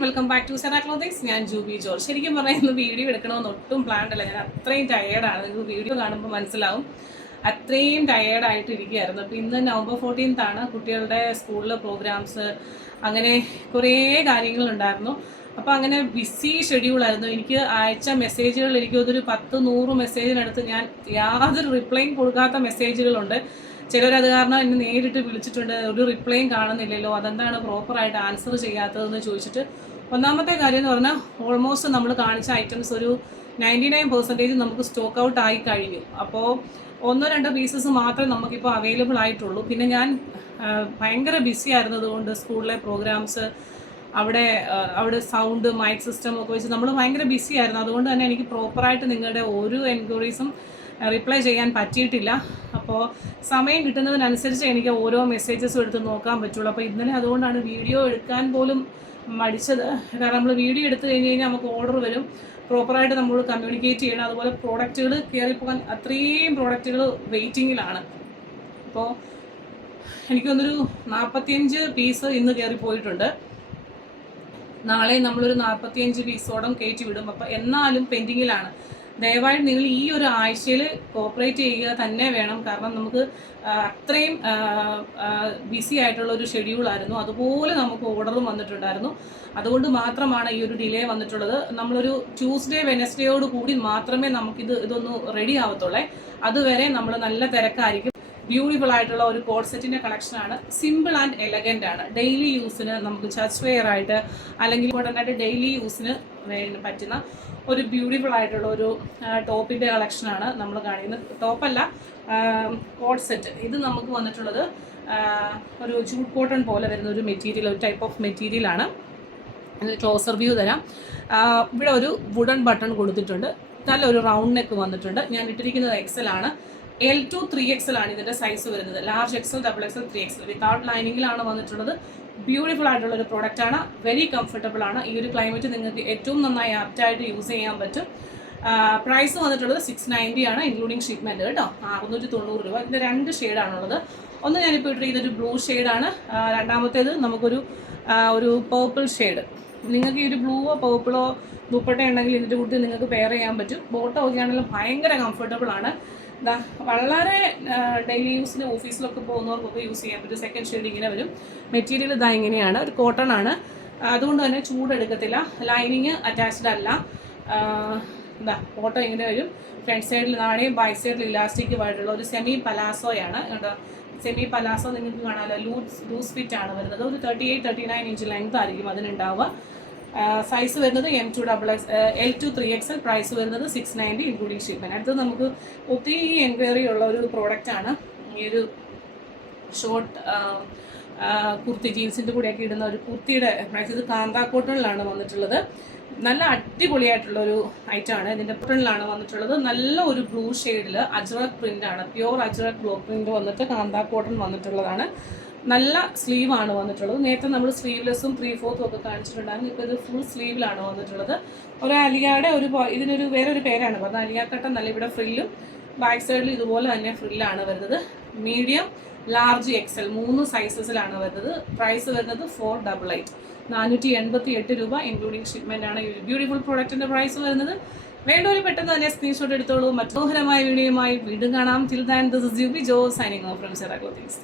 Welcome back to Sera clothings ഞാൻ Jubi George ശരിക്കും പറഞ്ഞാൽ ഇന്ന് വീഡിയോ എടുക്കണമെന്ന് ഒട്ടും പ്ലാൻ അല്ല ഞാൻ അത്രയും ടയേർഡാണ് നിങ്ങൾക്ക് വീഡിയോ കാണുമ്പോൾ മനസ്സിലാവും. അത്രയും ടയേർഡായിട്ട് ഇരിക്കുകയായിരുന്നു അപ്പോൾ ഇന്ന് നവംബർ ഫോർട്ടീൻത്ത് ആണ് കുട്ടികളുടെ സ്കൂളിലെ പ്രോഗ്രാംസ് അങ്ങനെ കുറേ കാര്യങ്ങളുണ്ടായിരുന്നു. അപ്പോൾ അങ്ങനെ ബിസി ഷെഡ്യൂളായിരുന്നു എനിക്ക് അയച്ച മെസ്സേജുകൾ എനിക്ക് അതൊരു പത്ത് നൂറ് മെസ്സേജിനടുത്ത് ഞാൻ യാതൊരു റിപ്ലൈയും കൊടുക്കാത്ത മെസ്സേജുകളുണ്ട് ചിലരത് കാരണം എന്നെ നേരിട്ട് വിളിച്ചിട്ടുണ്ട് ഒരു റിപ്ലൈയും കാണുന്നില്ലല്ലോ അതെന്താണ് പ്രോപ്പറായിട്ട് ആൻസർ ചെയ്യാത്തതെന്ന് ചോദിച്ചിട്ട് ഒന്നാമത്തെ കാര്യം എന്ന് പറഞ്ഞാൽ ഓൾമോസ്റ്റ് നമ്മൾ കാണിച്ച ഐറ്റംസ് ഒരു നയന്റി നയൻ പെർസെന്റേജ് നമുക്ക് സ്റ്റോക്ക് ഔട്ട് ആയി കഴിഞ്ഞു. അപ്പോൾ ഒന്നോ രണ്ടോ പീസസ് മാത്രമേ നമുക്കിപ്പോൾ അവൈലബിൾ ആയിട്ടുള്ളൂ. പിന്നെ ഞാൻ ഭയങ്കര ബിസി ആയിരുന്നതുകൊണ്ട് സ്കൂളിലെ പ്രോഗ്രാംസ് അവിടെ അവിടെ സൗണ്ട് മൈക്ക് സിസ്റ്റം ഒക്കെ വെച്ച് നമ്മൾ ഭയങ്കര ബിസി ആയിരുന്നു. അതുകൊണ്ട് തന്നെ എനിക്ക് പ്രോപ്പറായിട്ട് നിങ്ങളുടെ ഓരോ എൻക്വയറീസും റിപ്ലൈ ചെയ്യാൻ പറ്റിയിട്ടില്ല. അപ്പോൾ സമയം കിട്ടുന്നതിനനുസരിച്ച് എനിക്ക് ഓരോ മെസ്സേജസും എടുത്ത് നോക്കാൻ പറ്റുള്ളൂ. അപ്പോൾ ഇന്നലെ അതുകൊണ്ടാണ് വീഡിയോ എടുക്കാൻ പോലും മടിച്ചത്. കാരണം നമ്മൾ വീഡിയോ എടുത്തു കഴിഞ്ഞ് കഴിഞ്ഞാൽ നമുക്ക് ഓർഡർ വരും. പ്രോപ്പറായിട്ട് നമ്മൾ കമ്മ്യൂണിക്കേറ്റ് ചെയ്യണം. അതുപോലെ പ്രോഡക്റ്റുകൾ കയറിപ്പോകാൻ അത്രയും പ്രോഡക്റ്റുകൾ വെയിറ്റിങ്ങിലാണ് അപ്പോൾ എനിക്കൊന്നൊരു നാൽപ്പത്തിയഞ്ച് പീസ് ഇന്ന് കയറിപ്പോയിട്ടുണ്ട് നാളെ നമ്മളൊരു നാൽപ്പത്തിയഞ്ച് പീസോടം കയറ്റി വിടും. അപ്പോൾ എന്നാലും പെൻഡിങ്ങിലാണ് ദയവായിട്ട് നിങ്ങൾ ഈ ഒരു ആഴ്ചയിൽ കോപ്പറേറ്റ് ചെയ്യുക തന്നെ വേണം. കാരണം നമുക്ക് അത്രയും ബിസി ആയിട്ടുള്ള ഒരു ഷെഡ്യൂളായിരുന്നു അതുപോലെ നമുക്ക് ഓർഡറും വന്നിട്ടുണ്ടായിരുന്നു. അതുകൊണ്ട് മാത്രമാണ് ഈ ഒരു ഡിലേ വന്നിട്ടുള്ളത്. നമ്മളൊരു ട്യൂസ്ഡേ വെനസ്ഡേയോട് കൂടി മാത്രമേ നമുക്കിത് ഇതൊന്ന് റെഡി ആവത്തുള്ളേ. അതുവരെ നമ്മൾ നല്ല തിരക്കായിരിക്കും. ബ്യൂട്ടിഫുൾ ആയിട്ടുള്ള ഒരു കോഡ് കളക്ഷൻ ആണ്. സിമ്പിൾ ആൻഡ് എലഗന്റ് ആണ്. ഡെയിലി യൂസിന് നമുക്ക് ചർച്ച് വെയർ ആയിട്ട് അല്ലെങ്കിൽ ഇമ്പോർട്ടന്റ് ആയിട്ട് ഡെയിലി യൂസിന് പറ്റുന്ന ഒരു ബ്യൂട്ടിഫുൾ ആയിട്ടുള്ള ഒരു ടോപ്പിന്റെ കളക്ഷൻ ആണ് നമ്മൾ കാണിക്കുന്നത്. ടോപ്പല്ല കോഡ് സെറ്റ് ഇത് നമുക്ക് വന്നിട്ടുള്ളത് ഒരു ജൂട്ട് കോട്ടൺ പോലെ വരുന്ന ഒരു മെറ്റീരിയൽ ഒരു ടൈപ്പ് ഓഫ് മെറ്റീരിയൽ ആണ്. ക്ലോസർ വ്യൂ തരാം. ഇവിടെ ഒരു വുഡൻ ബട്ടൺ കൊടുത്തിട്ടുണ്ട്. നല്ലൊരു റൗണ്ട് നെക്ക് വന്നിട്ടുണ്ട്. ഞാൻ ഇട്ടിരിക്കുന്നത് എക്സൽ ആണ് എൽ ടു ത്രീ എക്സൽ ആണ് ഇതിന്റെ സൈസ് വരുന്നത്. Large XL double XL three XL without ലൈനിങ്ങിലാണ് വന്നിട്ടുള്ളത്. ബ്യൂട്ടിഫുൾ ആയിട്ടുള്ള ഒരു പ്രോഡക്റ്റ് ആണ്. വെരി കംഫർട്ടബിൾ ആണ്. ഈ ഒരു ക്ലൈമറ്റ് നിങ്ങൾക്ക് ഏറ്റവും നന്നായി ആപ്റ്റായിട്ട് യൂസ് ചെയ്യാൻ പറ്റും. പ്രൈസ് വന്നിട്ടുള്ളത് സിക്സ് നയന്റി ആണ് ഇൻക്ലൂഡിങ് ഷിപ്മെന്റ് കേട്ടോ. അറുന്നൂറ്റി തൊണ്ണൂറ് രൂപ. ഇതിന്റെ രണ്ട് ഷെയ്ഡാണുള്ളത് ഒന്ന് ഞാനിപ്പോൾ ഇട്ടിരിക്കുന്നത് ഒരു ബ്ലൂ ഷെയ്ഡാണ് രണ്ടാമത്തേത് നമുക്കൊരു ഒരു പേർപ്പിൾ ഷെയ്ഡ് നിങ്ങൾക്ക് ഈ ഒരു ബ്ലൂവോ പേർപ്പിളോ ദുപ്പട്ട ഉണ്ടെങ്കിൽ ഇതിന്റെ കൂട്ടി നിങ്ങൾക്ക് പെയർ ചെയ്യാൻ പറ്റും. ബോട്ട് ഒക്കെ ആണെങ്കിലും ഭയങ്കര കംഫർട്ടബിൾ ആണ്. ദാ വളരെ ഡെയിലി യൂസിന് ഓഫീസിലൊക്കെ പോകുന്നവർക്കൊക്കെ യൂസ് ചെയ്യാൻ പറ്റും. സെക്കൻഡ് ഷെയ്ഡ് ഇങ്ങനെ വരും. മെറ്റീരിയൽ ഇതാ ഇങ്ങനെയാണ്. ഒരു കോട്ടൺ ആണ്. അതുകൊണ്ട് തന്നെ ചൂടെടുക്കത്തില്ല ലൈനിങ് അറ്റാച്ച്ഡ് അല്ല. എന്താ ഫോട്ടോ ഇങ്ങനെ വരും. ഫ്രണ്ട് സൈഡിൽ നാണയും ബാക്ക് സൈഡിൽ ഇലാസ്റ്റിക് ആയിട്ടുള്ള ഒരു സെമി പലാസോയാണ് സെമി പലാസോ നിങ്ങൾക്ക് കാണാമല്ലോ ലൂസ് ലൂസ് ഫിറ്റ് ആണ് വരുന്നത്. ഒരു thirty eight thirty nine inch length ആയിരിക്കും അതിനുണ്ടാവുക. സൈസ് വരുന്നത് M to double X L to three X price വരുന്നത് സിക്സ് നയന്റി ഇൻക്ലൂഡിങ് ഷിപ്മെന്റ് അടുത്തത് നമുക്ക് ഒത്തിരി എൻക്വയറി ഉള്ള ഒരു പ്രോഡക്റ്റ് ആണ്. ഈ ഒരു ഷോർട്ട് കുർത്തി ജീൻസിന്റെ കൂടെയൊക്കെ ഇടുന്ന ഒരു കുർത്തിയുടെ പ്രൈസ് ഇത് കാന്താ കോട്ടണിലാണ് വന്നിട്ടുള്ളത്. നല്ല അടിപൊളിയായിട്ടുള്ള ഒരു ഐറ്റം ആണ്. ഇതിന്റെ പ്രിന്റിലാണ് വന്നിട്ടുള്ളത്. നല്ല ഒരു ബ്ലൂ ഷെയ്ഡിൽ അജ്രക് ആണ്. പ്യുവർ അജ്രക് ബ്ലൂ പ്രിന്റ് വന്നിട്ട് കാന്താ കോട്ടൺ വന്നിട്ടുള്ളതാണ്. നല്ല സ്ലീവ് ആണ് വന്നിട്ടുള്ളത്. നേരത്തെ നമ്മൾ സ്ലീവ്ലെസ്സും ത്രീ ഫോർത്തും ഒക്കെ കാണിച്ചിട്ടുണ്ടായിരുന്നു. ഇപ്പോൾ ഇത് ഫുൾ സ്ലീവിലാണ് വന്നിട്ടുള്ളത്. ഒരു അലിയാടെ ഒരു ഇതിനൊരു വേറെ ഒരു പേരാണ്. പറഞ്ഞത് അലിയ കട്ടൻ നല്ല ഇവിടെ ഫ്രില്ലും ബാക്ക് സൈഡിൽ ഇതുപോലെ തന്നെ ഫ്രില്ലാണ് വരുന്നത്. മീഡിയം ലാർജ് എക്സൽ മൂന്ന് സൈസസിലാണ് വരുന്നത്. പ്രൈസ് വരുന്നത് ഫോർ ഡബിൾ എയ്റ്റ് നാനൂറ്റി എൺപത്തി എട്ട് രൂപ ഇൻക്ലൂഡിങ് ഷിപ്മെന്റ് ആണ് ബ്യൂട്ടിഫുൾ പ്രൊഡക്റ്റിന്റെ പ്രൈസ് വരുന്നത്. വേണ്ടവർ പെട്ടെന്ന് തന്നെ സ്ക്രീൻഷോട്ട് എടുത്തോളൂ. മനോഹരമായ വീഡിയോയുമായി വീണ്ടും കാണാം. Till then this is Jubi Jo signing off from Sera clothings